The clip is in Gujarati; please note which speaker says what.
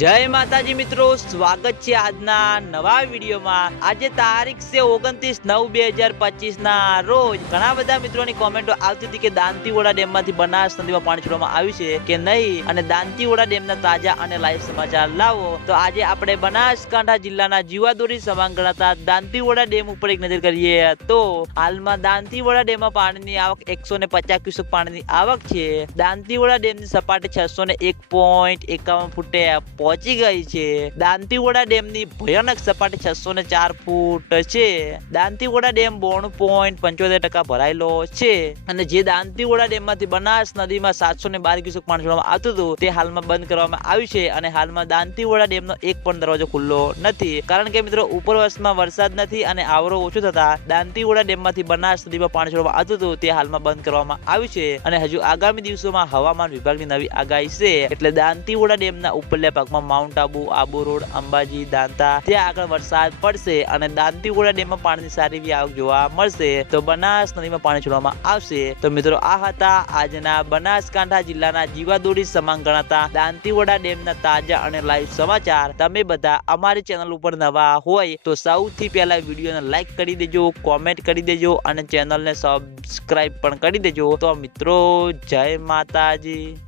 Speaker 1: જય માતાજી મિત્રો, સ્વાગત છે આજના નવા વિડીયોમાં. આજે તારીખ છે ઓગણત્રીસ નવ બે હજાર પચીસ ના રોજ. ઘણા બધા મિત્રોની કોમેન્ટો આવતી હતી કે દાંતીવોડા ડેમમાંથી બનાસ નદીમાં પાણી છોડવામાં આવ્યું છે કે નહીં? અને દાંતીવાડા ડેમના તાજા અને લાઈવ સમાચાર લાવો. તો આજે આપણે બનાસકાંઠા જિલ્લાના જીવાદોરી સમાન ગણાતા દાંતીવોડા ડેમ ઉપર એક નજર કરીએ તો હાલમાં દાંતીવાડા ડેમમાં પાણીની આવક એકસો ને પચાસ ક્યુસેક પાણીની આવક છે. દાંતીવોડા ડેમની સપાટી છસો ને એક પોઈન્ટ એકાવન ફૂટે પહોંચી ગઈ છે. દાંતીવોડા ડેમની ભયાનક સપાટી છસો ને ચાર ફૂટ છે. દાંતીવોડા ડેમ બોણું પોઈન્ટ પંચોતેર ટકા ભરાયેલો છે. અને જે દાંતીવાડા ડેમમાંથી બનાસ નદીમાં સાતસો ને બાર ક્યુસેક પાણી છોડવામાં આવતું હતું, તે હાલમાં બંધ કરવામાં આવ્યું છે અને હાલમાં દાંતીવોડા ડેમનો એક પણ દરવાજો ખુલ્લો નથી. કારણ કે મિત્રો, ઉપરવાસમાં વરસાદ નથી અને આવરો ઓછો થતા દાંતીવોડા ડેમમાંથી બનાસ નદીમાં પાણી છોડવામાં આવતું હતું, તે હાલમાં બંધ કરવામાં આવ્યું છે. અને હજુ આગામી દિવસોમાં હવામાન વિભાગની નવી આગાહી છે. એટલે દાંતીવાડા ડેમના ઉપરલા ભાગમાં માઉન્ટ આબુ આબુ રોડ, અંબાજી, દાંતા, ત્યાં આગળ વરસાદ પડશે અને દાંતીવાડા ડેમમાં પાણીની સારી એવી આવક જોવા મળશે. તો બનાસ નદીમાં પાણી છોડવામાં આવશે. તો મિત્રો આ હતા આજના બનાસકાંઠા જિલ્લાના જીવાદોરી સમાન ગણાતા દાંતીવાડા ડેમના તાજા અને લાઈવ સમાચાર. તમે બધા અમારી ચેનલ ઉપર નવા હોય તો સૌથી પહેલા વિડીયોને લાઈક કરી દેજો કોમેન્ટ કરી દેજો અને ચેનલને સબસ્ક્રાઈબ પણ કરી દેજો. તો મિત્રો, જય માતાજી.